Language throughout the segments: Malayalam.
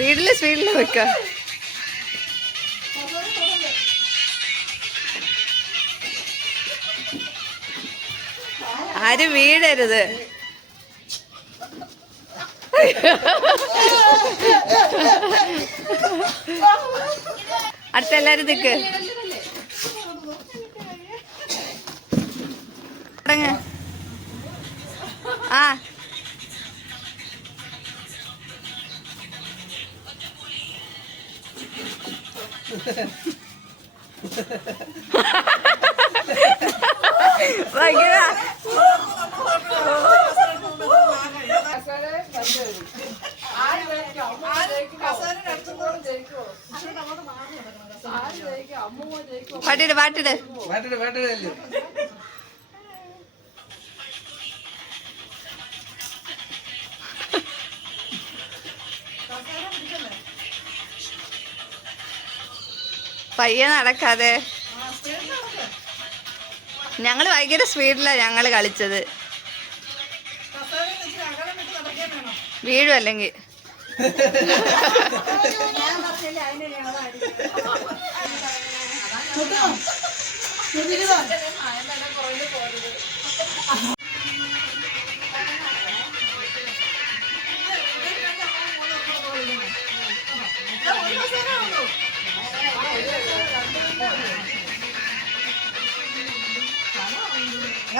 സ്പീഡില് വെക്ക. ആരും വീഴരുത്. അടുത്ത എല്ലാരും നിക്ക്. ആ പാട്ടിട് പാട്ടിട് പാട്ടിട് പാട്ടിടല്ലേ. പയ്യെ നടക്കാതെ. ഞങ്ങള് ഭയങ്കര സ്പീഡിലാ ഞങ്ങള് കളിച്ചത്. വീഴും അല്ലെങ്കിൽ.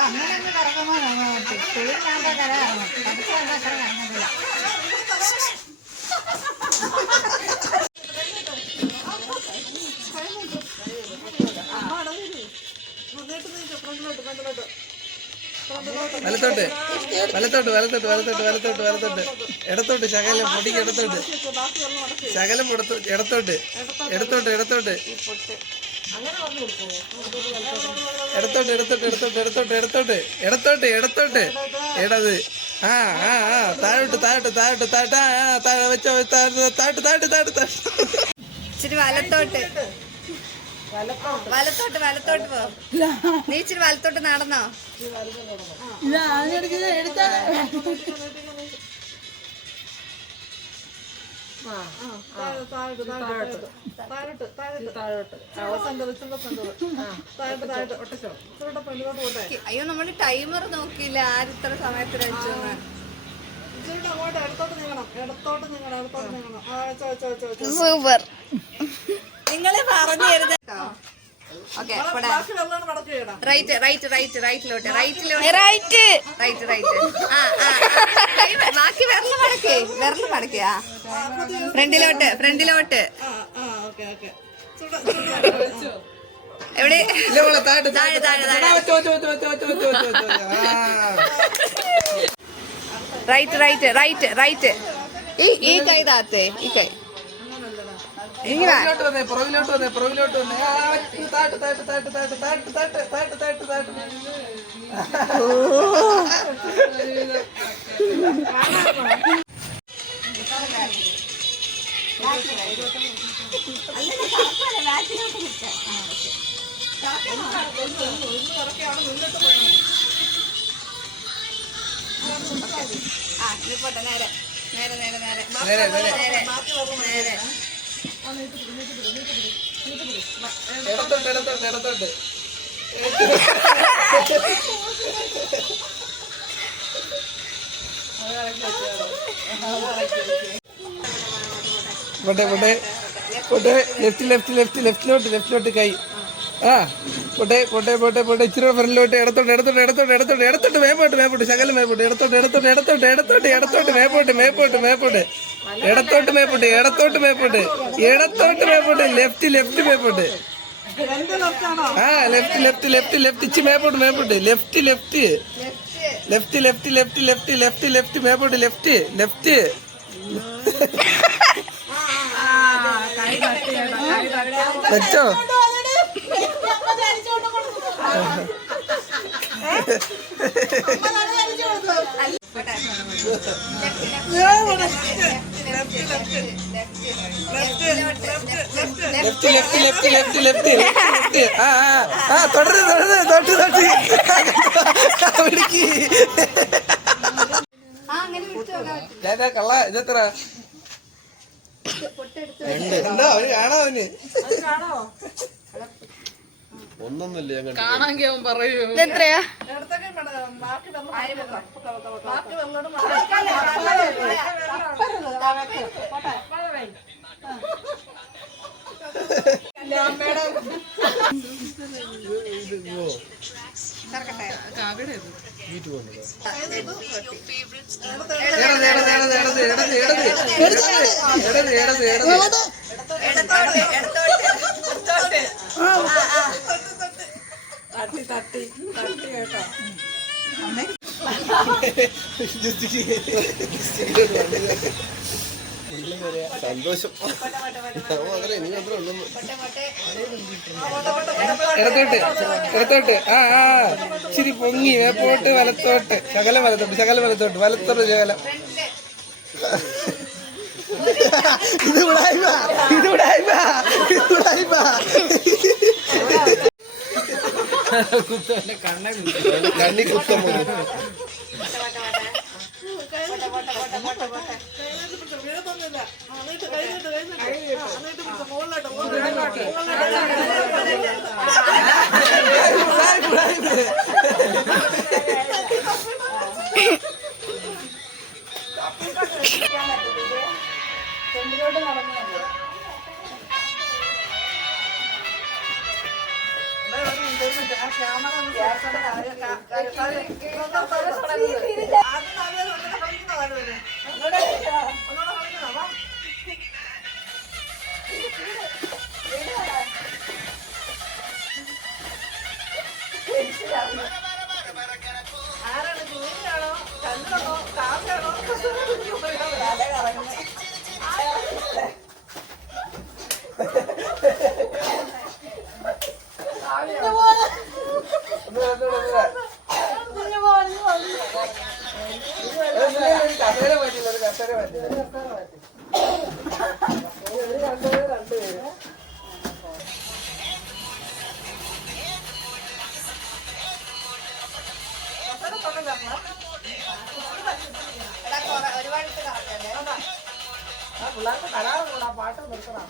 അങ്ങനെ കറങ്ങുമ്പോ സ്കൂളിലാകുമ്പോ കര കറങ്ങും. പഠിച്ചു വന്നാൽ അത്ര കറങ്ങുന്നില്ല. വലത്തോട്ട് വലത്തോട്ട് വലത്തോട്ട് വലത്തോട്ട് വലത്തോട്ട് വലത്തോട്ട് ഇടത്തോട്ട് ശകലം പൊടിക്ക് ഇടത്തോട്ട് ശകലം ഇടത്തോട്ട് ഇടത്തോട്ട് ഇടത്തോട്ട് ഇടത്തോട്ട് ഇടത്തോട്ട് ഇടത്തോട്ട് ഇടത്തോട്ട് ഇടത്തോട്ട് ഇടത്തോട്ട് ഇടത്. ആ ആ ആ താഴോട്ട് താഴോട്ട് താഴോട്ട് താഴോട്ട് ആ താഴെ വെച്ചോ താഴോട്ട് താഴോട്ട് താഴോട്ട്. ഇച്ചിരി വലത്തോട്ട് വലത്തോട്ട് വലത്തോട്ട് പോ. നീ ഇച്ചിരി വലത്തോട്ട് നടന്നോ. അയ്യോ നമ്മള് ടൈമർ നോക്കിയില്ല ആര് ഇത്ര സമയത്തിന് വെച്ചോന്ന്. സൂപ്പർ. നിങ്ങളെ പറഞ്ഞു തരുന്നത്. റൈറ്റ് റൈറ്റ് റൈറ്റ് റൈറ്റിലോട്ട് റൈറ്റിലോട്ട് റൈറ്റ് റൈറ്റ് റൈറ്റ്. ബാക്കി വിരല് മടക്കേ ഫ്രണ്ടിലോട്ട് ഫ്രണ്ടിലോട്ട്. എവിടെ താഴെ താഴെ റൈറ്റ് റൈറ്റ് റൈറ്റ് റൈറ്റ്. ഈ കൈ താത്തേ ഈ കൈ പുറകിലോട്ട് വന്നേ പുറകിലോട്ട് വന്നേ പുറകിലോട്ട് വന്നേ. താട്ട് താട്ട് താട്ട് താട്ട് താട്ട് താട്ട് താട്ട് താട്ട് താട്ട്. പോട്ടെ നേരെ നേരെ നേരെ നേരെ നേരെ നേരെ നേരെ. ഇടത്തോട്ട് ഇടത്തോട്ട് ഇടത്തോട്ട്. പോട്ടെ പോട്ടെ പോട്ടെ. ലെഫ്റ്റ് ലെഫ്റ്റ് ലെഫ്റ്റ് ലെഫ്റ്റിലോട്ട് ലെഫ്റ്റിലോട്ട് കൈ. ആ പോട്ടെ പോട്ടെ പോട്ടെ പോട്ടെ. ഇച്ചിരി ഫ്രണ്ടിലോട്ട് ഇടത്തോട്ട് ഇടത്തോട്ട് ഇടത്തോട്ട് ഇടത്തോട്ട് ഇടത്തോട്ട് മേപ്പോട്ട് മേപ്പോട്ട് ശകലം മേപ്പോട്ട് ഇടത്തോട്ട് ഇടത്തോട്ട് ഇടത്തോട്ട് ഇടത്തോട്ട് ഇടത്തോട്ട് മേപ്പോട്ട് മേപ്പോട്ട് മേപ്പോട്ട് ഇടത്തോട്ട് മേപ്പോട്ട് ഇടത്തോട്ട് മേപ്പോട്ട് ഇടത്തോട്ട് മേപ്പോട്ട് ലെഫ്റ്റ് ലെഫ്റ്റ് മേപ്പോട്ട്. ആ ലെഫ്റ്റ് ലെഫ്റ്റ് ലെഫ്റ്റ് ലെഫ്റ്റ് ഇച്ചി മേപ്പോട്ട് മേപ്പോട്ട് left left left left left left left left മേപ്പോട്ട് ലെഫ്റ്റ് ലെഫ്റ്റ്. വെച്ചോ. Left left left left left left. ആ ആ തുടരുത് തുടരുത് തൊട്ട് തൊട്ട് പിടിക്ക്. കള്ള ഇതെത്ര എന്താ അവന് കാണാ അവന് ഒന്നൊന്നുമില്ല ഞാൻ കണ്ടു. കാണാങ്കി അവൻ പറയൂ. ഇതെത്രയാ? കാവ്യയുടെ ഇത്. സന്തോഷം മാത്രമേ ഇനി മാത്രമേ ഉള്ളൂ. ഇടത്തോട്ട് ആ ഇച്ചിരി പൊങ്ങി മേപ്പോട്ട് വലത്തോട്ട് ശകലം വലത്തോട്ട് വലത്തോട്ട് ശകലം. ഇത് വിടായ്മ കണ്ണി കുത്തം പിള്ളേർക്ക് കലാ പാട്ട് നിർത്തണം.